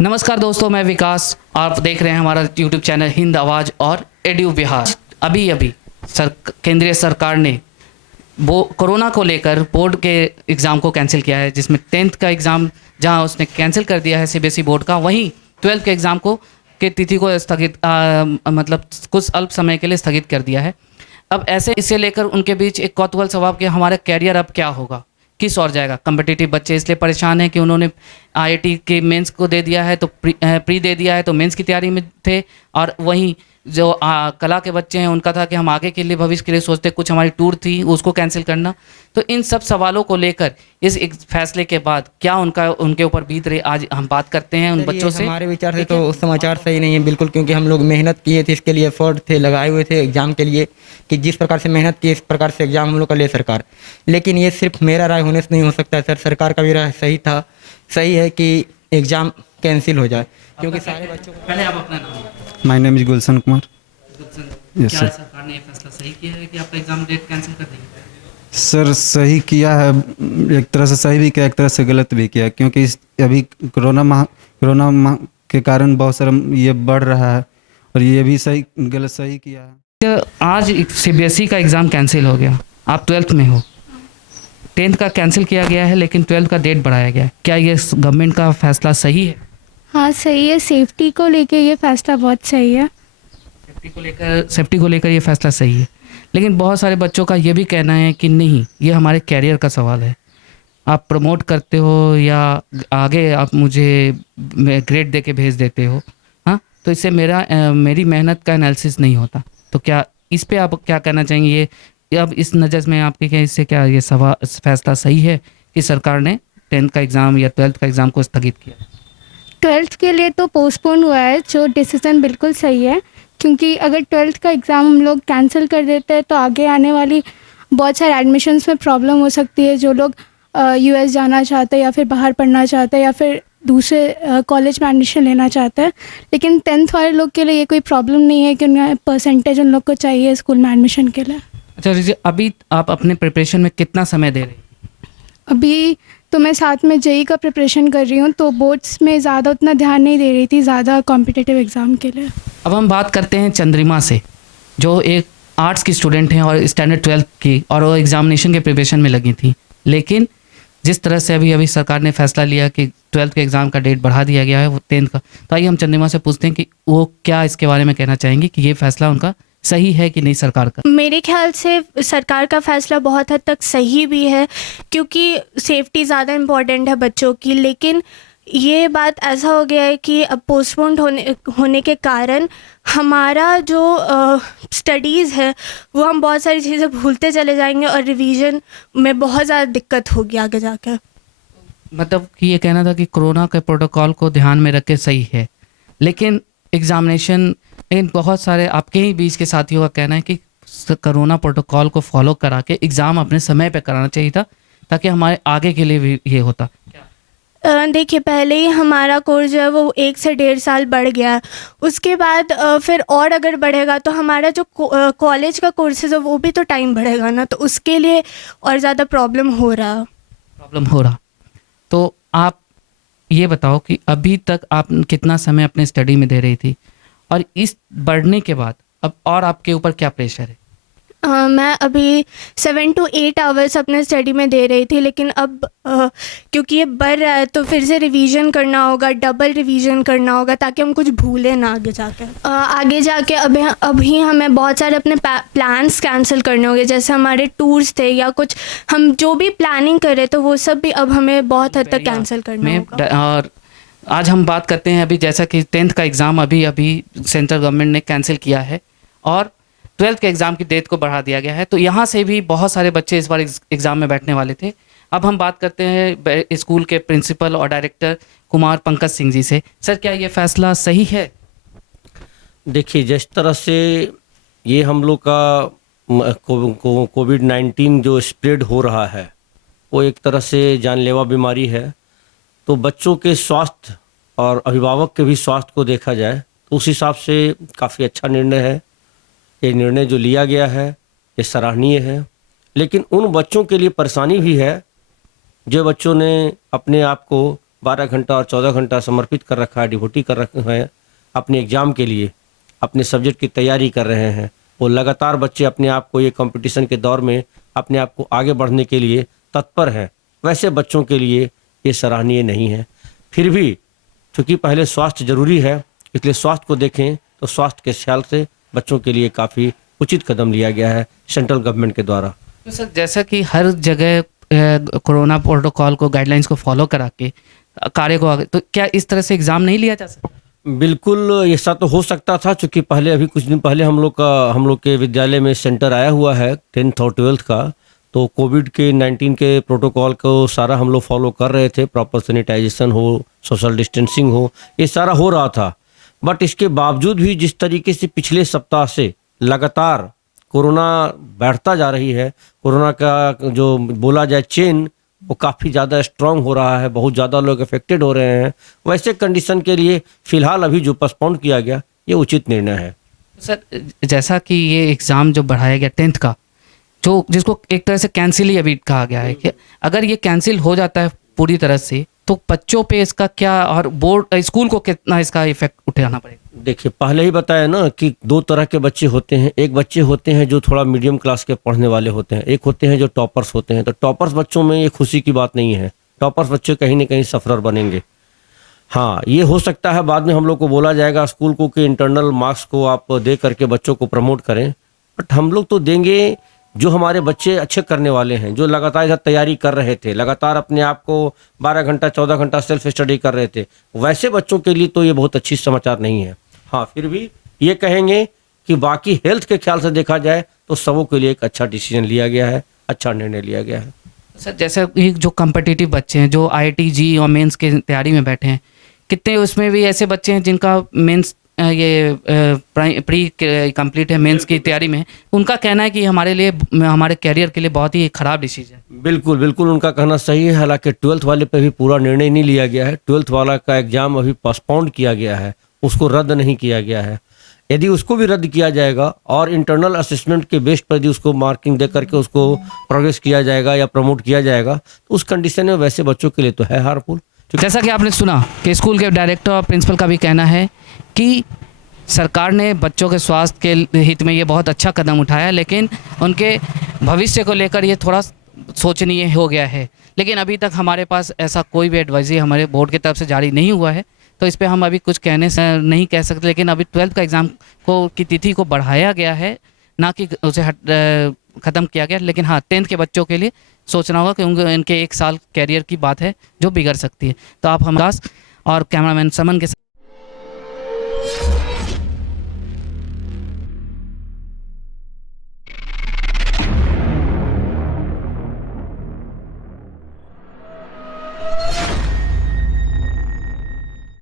नमस्कार दोस्तों, मैं विकास। आप देख रहे हैं हमारा YouTube चैनल हिंद आवाज़ और एड्यू बिहार। अभी केंद्रीय सरकार ने कोरोना को लेकर बोर्ड के एग्ज़ाम को कैंसिल किया है, जिसमें 10th का एग्ज़ाम जहां उसने कैंसिल कर दिया है सीबीएसई बोर्ड का, वहीं 12th के एग्ज़ाम को के तिथि को स्थगित मतलब कुछ अल्प समय के लिए स्थगित कर दिया है। अब ऐसे इसे लेकर उनके बीच एक कौतूहल सवाल कि हमारा कैरियर अब क्या होगा, किस ओर जाएगा। कम्पिटिटिव बच्चे इसलिए परेशान हैं कि उन्होंने आईआईटी के मेंस को दे दिया है, तो प्री दे दिया है, तो मेंस की तैयारी में थे। और वहीं जो कला के बच्चे हैं उनका था कि हम आगे के लिए भविष्य के लिए सोचते, कुछ हमारी टूर थी उसको कैंसिल करना। तो इन सब सवालों को लेकर इस एक फैसले के बाद क्या उनके ऊपर बीत रही, आज हम बात करते हैं उन बच्चों से। हमारे विचार से तो समाचार सही नहीं है बिल्कुल, क्योंकि हम लोग मेहनत किए थे, इसके लिए एफर्ट थे, लगाए हुए थे एग्ज़ाम के लिए, कि जिस प्रकार से मेहनत की इस प्रकार से एग्ज़ाम हम लोग का ले सरकार। लेकिन ये सिर्फ मेरा राय होने से नहीं हो सकता है सर, सरकार का भी राय सही है कि एग्ज़ाम कैंसिल हो जाए, क्योंकि सारे बच्चों को। पहले आप अपना नाम। My name is Gulshan Kumar. क्या यस सर। सरकार ने ये फैसला सही किया है कि आपका एग्जाम डेट कैंसिल कर देंगे? सर सही किया है, एक तरह से सही भी किया, एक तरह से गलत भी किया, क्योंकि अभी कोरोना के कारण बहुत सारा ये बढ़ रहा है, और ये भी सही किया है। आज सीबीएसई का एग्ज़ाम कैंसिल हो गया, आप 12th में हो, 10th का कैंसिल किया गया है लेकिन 12th का डेट बढ़ाया गया है। क्या ये गवर्नमेंट का फैसला सही है? हाँ सही है, सेफ्टी को लेके ये फैसला बहुत सही है। सेफ्टी को लेकर ये फैसला सही है, लेकिन बहुत सारे बच्चों का ये भी कहना है कि नहीं, ये हमारे कैरियर का सवाल है। आप प्रमोट करते हो या आगे आप मुझे ग्रेड दे के भेज देते हो, हाँ, तो इससे मेरी मेहनत का एनालिसिस नहीं होता। तो क्या इस पे आप क्या कहना चाहेंगे? ये अब इस नज़र में आपके क्या इससे क्या ये फैसला सही है कि सरकार ने 10th का एग्ज़ाम या 12th का एग्ज़ाम को स्थगित किया? 12th के लिए तो पोस्टपोन हुआ है, जो डिसीज़न बिल्कुल सही है, क्योंकि अगर 12th का एग्ज़ाम हम लोग कैंसिल कर देते हैं तो आगे आने वाली बहुत सारे एडमिशन्स में प्रॉब्लम हो सकती है। जो लोग यूएस जाना चाहते हैं या फिर बाहर पढ़ना चाहते हैं या फिर दूसरे कॉलेज में एडमिशन लेना चाहते हैं, लेकिन 10th वाले लोग के लिए ये कोई प्रॉब्लम नहीं है कि उनका परसेंटेज उन लोग को चाहिए स्कूल में एडमिशन के लिए। अच्छा रिजी, अभी आप अपने प्रिपरेशन में कितना समय दे रहे हैं? अभी तो मैं साथ में जेई का प्रिपरेशन कर रही हूँ, तो बोर्ड्स में ज़्यादा उतना ध्यान नहीं दे रही थी, ज़्यादा कॉम्पिटिटिव एग्ज़ाम के लिए। अब हम बात करते हैं चंद्रिमा से, जो एक आर्ट्स की स्टूडेंट हैं और स्टैंडर्ड 12th की, और वो एग्जामिनेशन के प्रिपरेशन में लगी थी। लेकिन जिस तरह से अभी सरकार ने फैसला लिया कि 12th के एग्ज़ाम का डेट बढ़ा दिया गया है, वो 10th का, तो आइए हम चंद्रिमा से पूछते हैं कि वो क्या इसके बारे में कहना चाहेंगे कि ये फैसला उनका सही है कि नहीं सरकार का। मेरे ख्याल से सरकार का फ़ैसला बहुत हद तक सही भी है, क्योंकि सेफ्टी ज़्यादा इम्पॉर्टेंट है बच्चों की। लेकिन ये बात ऐसा हो गया है कि अब पोस्टपोन्ड होने के कारण हमारा जो स्टडीज़ है वो हम बहुत सारी चीज़ें भूलते चले जाएंगे, और रिवीजन में बहुत ज़्यादा दिक्कत होगी आगे जाकर। मतलब कि ये कहना था कि कोरोना के प्रोटोकॉल को ध्यान में रख के सही है, लेकिन लेकिन बहुत सारे आपके ही बीच के साथियों का कहना है कि कोरोना प्रोटोकॉल को फॉलो करा के एग्ज़ाम अपने समय पे कराना चाहिए था, ताकि हमारे आगे के लिए भी ये होता। देखिए, पहले ही हमारा कोर्स जो है वो 1 से 1.5 साल बढ़ गया है। उसके बाद फिर और अगर बढ़ेगा तो हमारा जो कॉलेज का कोर्सेज है वो भी तो टाइम बढ़ेगा ना, तो उसके लिए और ज़्यादा प्रॉब्लम हो रहा। तो आप ये बताओ कि अभी तक आप कितना समय अपने स्टडी में दे रही थी, और इस बढ़ने के बाद अब और आपके ऊपर क्या प्रेशर है? मैं अभी 7 to 8 आवर्स अपने स्टडी में दे रही थी, लेकिन अब क्योंकि ये बढ़ रहा है तो फिर से रिवीजन करना होगा, डबल रिवीजन करना होगा, ताकि हम कुछ भूलें ना आगे जाके अभी हमें बहुत सारे अपने प्लान्स कैंसिल करने होंगे, जैसे हमारे टूर्स थे या कुछ हम जो भी प्लानिंग कर रहे तो वो सब भी अब हमें बहुत हद तक कैंसिल करना होगा। और आज हम बात करते हैं अभी, जैसा कि 10th का एग्ज़ाम अभी सेंट्रल गवर्नमेंट ने कैंसिल किया है और 12th के एग्ज़ाम की डेट को बढ़ा दिया गया है, तो यहाँ से भी बहुत सारे बच्चे इस बार एग्ज़ाम में बैठने वाले थे। अब हम बात करते हैं स्कूल के प्रिंसिपल और डायरेक्टर कुमार पंकज सिंह जी से। सर, क्या ये फैसला सही है? देखिए, जिस तरह से ये हम लोग का कोविड-19 जो स्प्रेड हो रहा है वो एक तरह से जानलेवा बीमारी है, तो बच्चों के स्वास्थ्य और अभिभावक के भी स्वास्थ्य को देखा जाए तो उस हिसाब से काफ़ी अच्छा निर्णय है। ये निर्णय जो लिया गया है ये सराहनीय है, लेकिन उन बच्चों के लिए परेशानी भी है जो बच्चों ने अपने आप को 12 घंटा और 14 घंटा समर्पित कर रखा है, डिवोटी कर रखे हैं अपने एग्ज़ाम के लिए, अपने सब्जेक्ट की तैयारी कर रहे हैं। वो लगातार बच्चे अपने आप को ये कंपटीशन के दौर में अपने आप को आगे बढ़ने के लिए तत्पर हैं। वैसे बच्चों के लिए ये सराहनीय नहीं है। फिर भी चूँकि पहले स्वास्थ्य जरूरी है, इसलिए स्वास्थ्य को देखें तो स्वास्थ्य के ख्याल से बच्चों के लिए काफ़ी उचित कदम लिया गया है सेंट्रल गवर्नमेंट के द्वारा। तो सर जैसा कि हर जगह कोरोना प्रोटोकॉल को गाइडलाइंस को फॉलो करा के कार्य को आगे, तो क्या इस तरह से एग्ज़ाम नहीं लिया जा सकता? बिल्कुल ऐसा तो हो सकता था, क्योंकि पहले अभी कुछ दिन पहले हम लोग के विद्यालय में सेंटर आया हुआ है 10th और 12th का। तो कोविड के 19 के प्रोटोकॉल को सारा हम लोग फॉलो कर रहे थे, प्रॉपर सैनिटाइजेशन हो, सोशल डिस्टेंसिंग हो, ये सारा हो रहा था। बट इसके बावजूद भी जिस तरीके से पिछले सप्ताह से लगातार कोरोना बढ़ता जा रही है, कोरोना का जो बोला जाए चेन वो काफ़ी ज़्यादा स्ट्रांग हो रहा है, बहुत ज़्यादा लोग अफेक्टेड हो रहे हैं। वैसे कंडीशन के लिए फ़िलहाल अभी जो पोस्टपोन किया गया ये उचित निर्णय है। सर जैसा कि ये एग्ज़ाम जो बढ़ाया गया 10th का, जो जिसको एक तरह से कैंसिल ही अभी कहा गया है, कि अगर ये कैंसिल हो जाता है पूरी तरह से तो बच्चों पे इसका क्या और बोर्ड स्कूल को कितना इसका इफेक्ट उठाना पड़ेगा? देखिए पहले ही बताया ना कि दो तरह के बच्चे होते हैं। एक बच्चे होते हैं जो थोड़ा मीडियम क्लास के पढ़ने वाले होते हैं, एक होते हैं जो टॉपर्स होते हैं। तो टॉपर्स बच्चों में ये खुशी की बात नहीं है, टॉपर्स बच्चे कहीं ना कहीं सफरर बनेंगे। हाँ, ये हो सकता है बाद में हम लोग को बोला जाएगा स्कूल को कि इंटरनल मार्क्स को आप दे करके बच्चों को प्रमोट करें, बट हम लोग तो देंगे जो हमारे बच्चे अच्छे करने वाले हैं, जो लगातार इधर तैयारी कर रहे थे, लगातार अपने आप को 12 घंटा 14 घंटा सेल्फ स्टडी कर रहे थे। वैसे बच्चों के लिए तो ये बहुत अच्छी समाचार नहीं है। हाँ, फिर भी ये कहेंगे कि बाकी हेल्थ के ख्याल से देखा जाए तो सबों के लिए एक अच्छा डिसीजन लिया गया है, अच्छा निर्णय लिया गया है। सर जैसे ये जो कम्पिटिटिव बच्चे हैं जो IIT जी और मेंस की तैयारी में बैठे हैं, कितने उसमें भी ऐसे बच्चे हैं जिनका मेंस ये प्री कंप्लीट है, मेंस की तैयारी में, उनका कहना है कि हमारे लिए, हमारे कैरियर के लिए बहुत ही खराब डिसीजन है। बिल्कुल बिल्कुल उनका कहना सही है। हालांकि 12th वाले पे भी पूरा निर्णय नहीं लिया गया है। 12th वाला का एग्जाम अभी पोस्टपोन किया गया है, उसको रद्द नहीं किया गया है। यदि उसको भी रद्द किया जाएगा और इंटरनल असेसमेंट के बेस पर यदि उसको मार्किंग दे करके उसको प्रोग्रेस किया जाएगा या प्रमोट किया जाएगा तो उस कंडीशन में वैसे बच्चों के लिए तो है हार्मफुल। जैसा कि आपने सुना कि स्कूल के डायरेक्टर और प्रिंसिपल का भी कहना है कि सरकार ने बच्चों के स्वास्थ्य के हित में ये बहुत अच्छा कदम उठाया है, लेकिन उनके भविष्य को लेकर ये थोड़ा सोचनीय हो गया है। लेकिन अभी तक हमारे पास ऐसा कोई भी एडवाइजरी हमारे बोर्ड की तरफ से जारी नहीं हुआ है, तो इस पे हम अभी कुछ कहने से नहीं कह सकते। लेकिन अभी 12th का एग्ज़ाम को की तिथि को बढ़ाया गया है, ना कि उसे ख़त्म किया गया। लेकिन हाँ, 10th के बच्चों के लिए सोचना होगा कि इनके 1 साल कैरियर की बात है जो बिगड़ सकती है। तो आप हम और कैमरामैन समन के